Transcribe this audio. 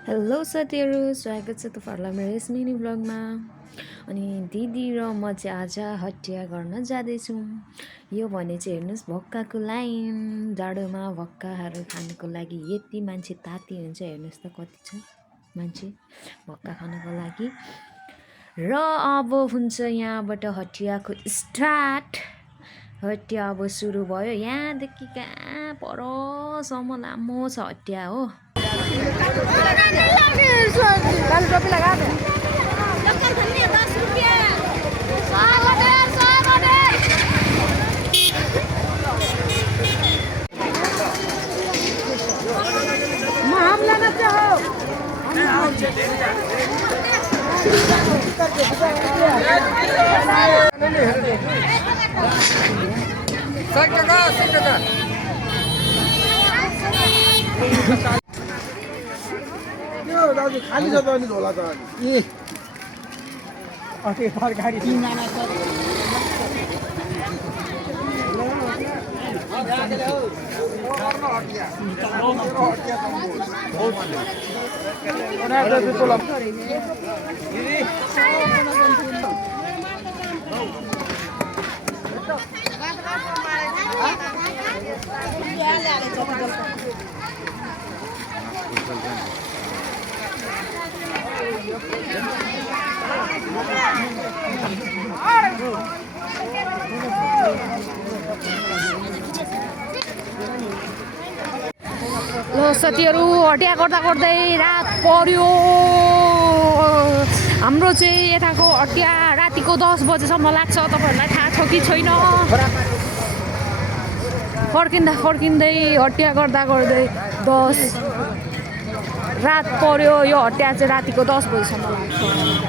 Hello साथीहरू, स्वागत छ तपाईँहरूलाई मेरो यस मिनी ब्लगमा। अनि दिदी र म चाहिँ आज हटिया गर्न जाँदैछौँ। यो भने चाहिँ हेर्नुहोस् भक्काको लाइन, जाडोमा भक्काहरू खानको लागि यति मान्छे ताती हुन्छ। हेर्नुहोस् त कति छ मान्छे भक्का खानको लागि। र अब हुन्छ यहाँबाट हटियाको स्टार्ट। हटिया अब सुरु भयो। यहाँदेखि कहाँ परसम्म लामो छ हटिया हो। दाजु खाली छ त अनि झोला त अनि तरकारी तिनजना छ ल साथीहरू, हटिया गर्दा गर्दै रात पर्यो। हाम्रो चाहिँ यताको हटिया रातिको 10 बजेसम्म लाग्छ। तपाईँहरूलाई थाहा छ कि छैन? फर्किँदै हटिया गर्दा गर्दै 10 रात पर्यो। यो हटिया चाहिँ रातिको 10 बजेसम्म लाग्छ।